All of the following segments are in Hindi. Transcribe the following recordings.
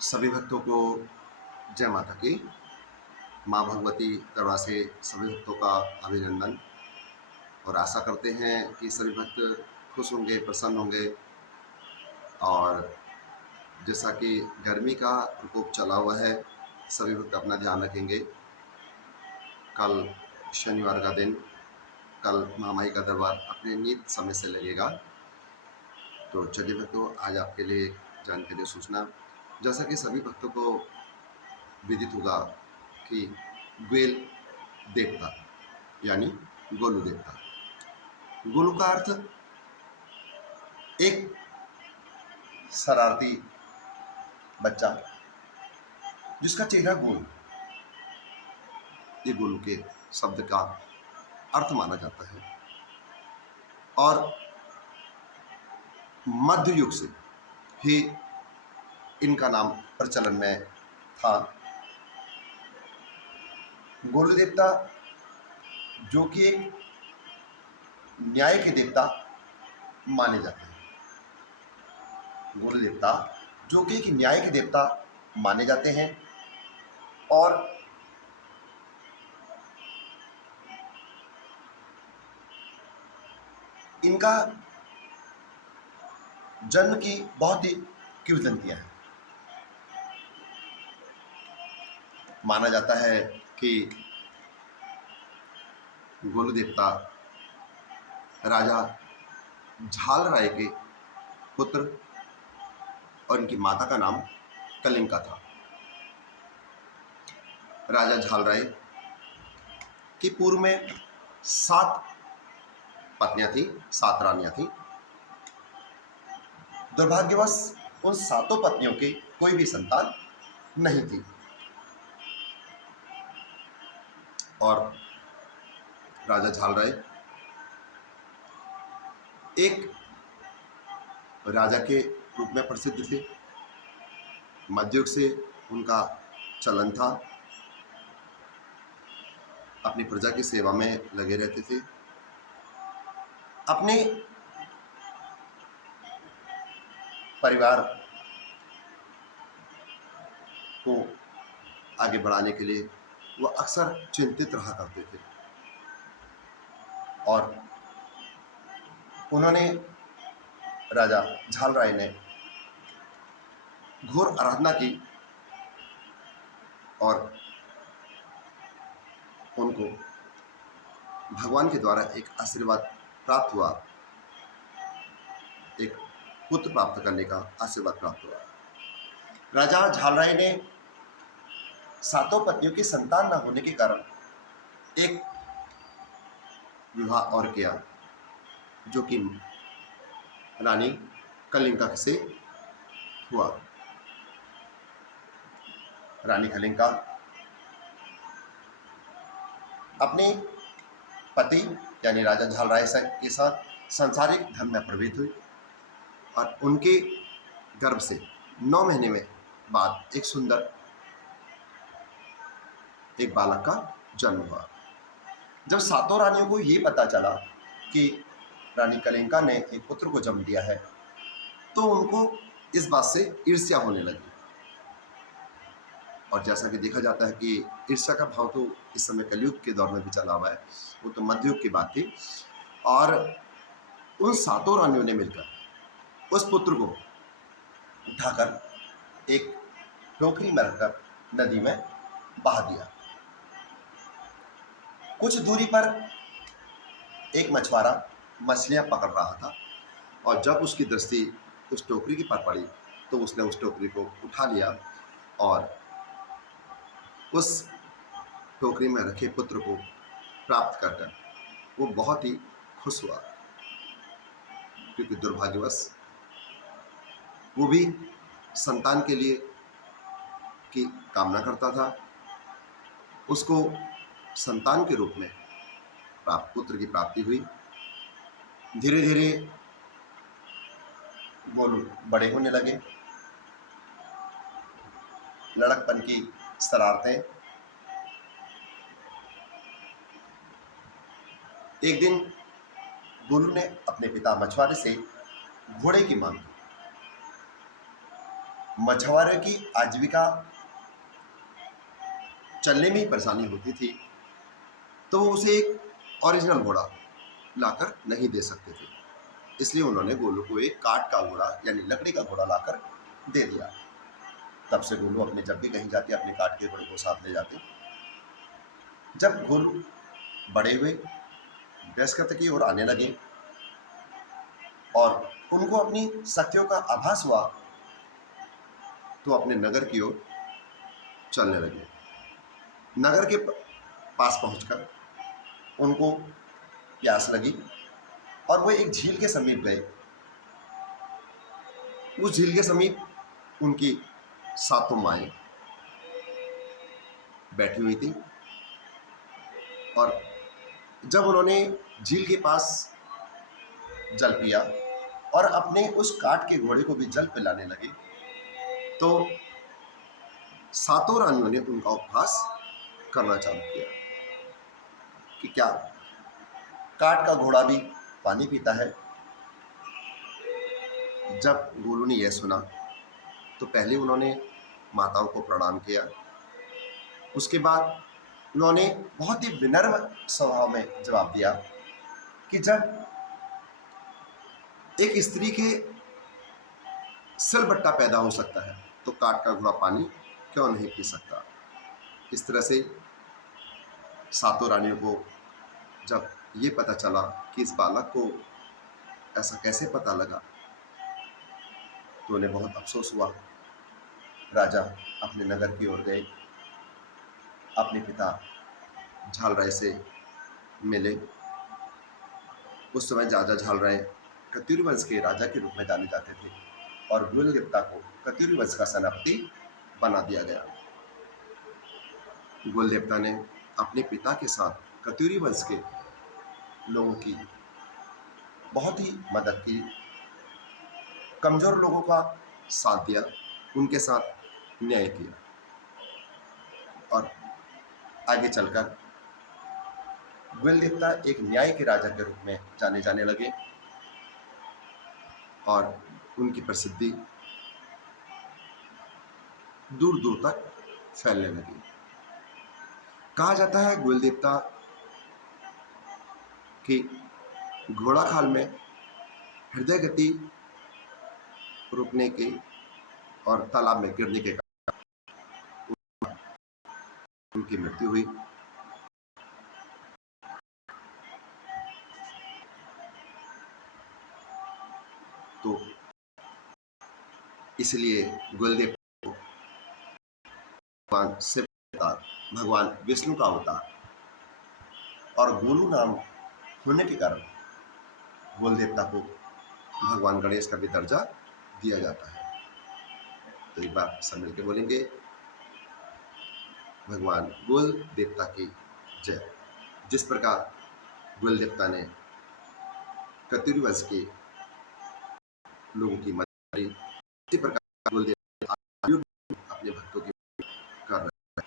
सभी भक्तों को जय माता की। माँ भगवती दरबार से सभी भक्तों का अभिनंदन और आशा करते हैं कि सभी भक्त खुश होंगे, प्रसन्न होंगे। और जैसा कि गर्मी का प्रकोप चला हुआ है, सभी भक्त अपना ध्यान रखेंगे। कल शनिवार का दिन, कल महामाई का दरबार अपने नियत समय से लगेगा। तो चलिए भक्तों, आज आपके लिए जानकारी सूचना, जैसा कि सभी भक्तों को विदित होगा कि ग्वेल देवता यानी गोलू देवता, गोलू का अर्थ एक शरारती बच्चा जिसका चेहरा गोल, ये गोलू के शब्द का अर्थ माना जाता है। और मध्य युग से ही इनका नाम प्रचलन में था। गोलू देवता जो कि एक न्याय के देवता माने जाते हैं, गोलू देवता जो कि एक न्याय के देवता माने जाते हैं। और इनका जन्म की बहुत ही किंवदंतियां हैं। माना जाता है कि गोलू देवता राजा झाल राय के पुत्र और इनकी माता का नाम कलिंका था। राजा झाल राय की पूर्व में 7 पत्नियां थी, 7 रानियां थी। दुर्भाग्यवश उन 7 पत्नियों की कोई भी संतान नहीं थी। और राजा झाल राय एक राजा के रूप में प्रसिद्ध थे। मध्ययुग से उनका चलन था, अपनी प्रजा की सेवा में लगे रहते थे। अपने परिवार को आगे बढ़ाने के लिए वो अक्सर चिंतित रहा करते थे। और उन्होंने, राजा झाल राय ने घोर आराधना की और उनको भगवान के द्वारा एक आशीर्वाद प्राप्त हुआ, एक पुत्र प्राप्त करने का आशीर्वाद प्राप्त हुआ। राजा झाल राय ने 7 पत्नियों की संतान न होने के कारण एक विवाह और किया, जो कि रानी कलिंका से हुआ। रानी कलिंका अपने पति यानी राजा झाल राय के साथ सांसारिक धर्म में प्रवृत्त हुई और उनके गर्भ से 9 महीने में बाद एक सुंदर एक बालक का जन्म हुआ। जब 7 रानियों को ये पता चला कि रानी कलिंका ने एक पुत्र को जन्म दिया है, तो उनको इस बात से ईर्ष्या होने लगी। और जैसा कि देखा जाता है कि ईर्ष्या का भाव तो इस समय कलयुग के दौर में भी चला हुआ है, वो तो मध्ययुग की बात थी। और उन 7 रानियों ने मिलकर उस पुत्र को उठाकर एक टोकरी में रखकर नदी में बहा दिया। कुछ दूरी पर एक मछुआरा मछलियां पकड़ रहा था और जब उसकी दृष्टि उस टोकरी की पर पड़ी तो उसने उस टोकरी को उठा लिया और उस टोकरी में रखे पुत्र को प्राप्त कर वो बहुत ही खुश हुआ, क्योंकि दुर्भाग्यवश वो भी संतान के लिए की कामना करता था। उसको संतान के रूप में पुत्र की प्राप्ति हुई। धीरे धीरे गोलू बड़े होने लगे, लड़कपन की शरारतें। एक दिन गोलू ने अपने पिता मछुआरे से घोड़े की मांग की। मछुआरों की आजीविका चलने में ही परेशानी होती थी, तो वो उसे एक ओरिजिनल घोड़ा लाकर नहीं दे सकते थे। इसलिए उन्होंने गोलू को एक काठ का घोड़ा यानी लकड़ी का घोड़ा लाकर दे दिया। तब से गोलू अपने जब भी कहीं जाते अपने काठ के घोड़े को साथ ले जाते। जब गोलू बड़े हुए, वयस्कता की ओर आने लगे और उनको अपनी शक्तियों का आभास हुआ, तो अपने नगर की ओर चलने लगे। नगर के पास पहुंचकर उनको प्यास लगी और वो एक झील के समीप गए। उस झील के समीप उनकी सातों माएँ बैठी हुई थी और जब उन्होंने झील के पास जल पिया और अपने उस काठ के घोड़े को भी जल पिलाने लगे, तो सातों रानियों ने उनका उपहास करना चालू किया कि क्या काठ का घोड़ा भी पानी पीता है। जब गोलू ने यह सुना तो पहले उन्होंने माताओं को प्रणाम किया। उसके बाद उन्होंने बहुत ही विनम्र स्वभाव में जवाब दिया कि जब एक स्त्री के सिलबट्टा पैदा हो सकता है तो काठ का घोड़ा पानी क्यों नहीं पी सकता। इस तरह से सातों रानियों को जब ये पता चला कि इस बालक को ऐसा कैसे पता लगा, तो उन्हें बहुत अफसोस हुआ। राजा अपने नगर की ओर गए, अपने पिता झालराय से मिले। उस समय राजा झालराय कत्यूरी वंश के राजा के रूप में जाने जाते थे और गुल देवता को कत्यूरी वंश का सेनापति बना दिया गया। गुल देवता ने अपने पिता के साथ कत्यूरी वंश के लोगों की बहुत ही मदद की, कमजोर लोगों का साथ दिया, उनके साथ न्याय किया और आगे चलकर गुल देवता एक न्याय के राजा के रूप में जाने जाने लगे और उनकी प्रसिद्धि दूर दूर तक फैलने लगी। कहा जाता है गुल देवता कि घोड़ा खाल में हृदय गति रुकने के और तालाब में गिरने के कारण उनकी मृत्यु हुई। तो इसलिए गुलदेव को भगवान शिव का अवतार, भगवान विष्णु का अवतार और गोलू नाम होने के कारण गोल देवता को भगवान गणेश का भी दर्जा दिया जाता है। तो एक बार सब मिलकर बोलेंगे, भगवान गोल देवता की जय। जिस प्रकार गोल देवता ने कत्यूरी वंश के लोगों की मदद की, इसी प्रकार गोल देवता अपने भक्तों की कर रहे हैं।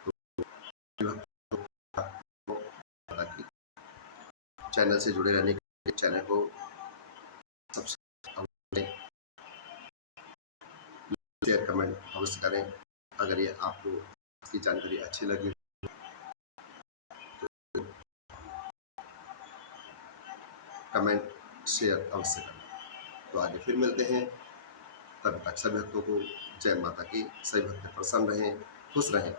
तो भक्तों की चैनल से जुड़े रहने के चैनल को सब्सक्राइब, शेयर, कमेंट अवश्य करें। अगर ये आपको इसकी जानकारी अच्छी लगी तो कमेंट शेयर अवश्य करें। तो आगे फिर मिलते हैं, तब तक सभी भक्तों को जय माता की। सभी भक्त प्रसन्न रहें, खुश रहें।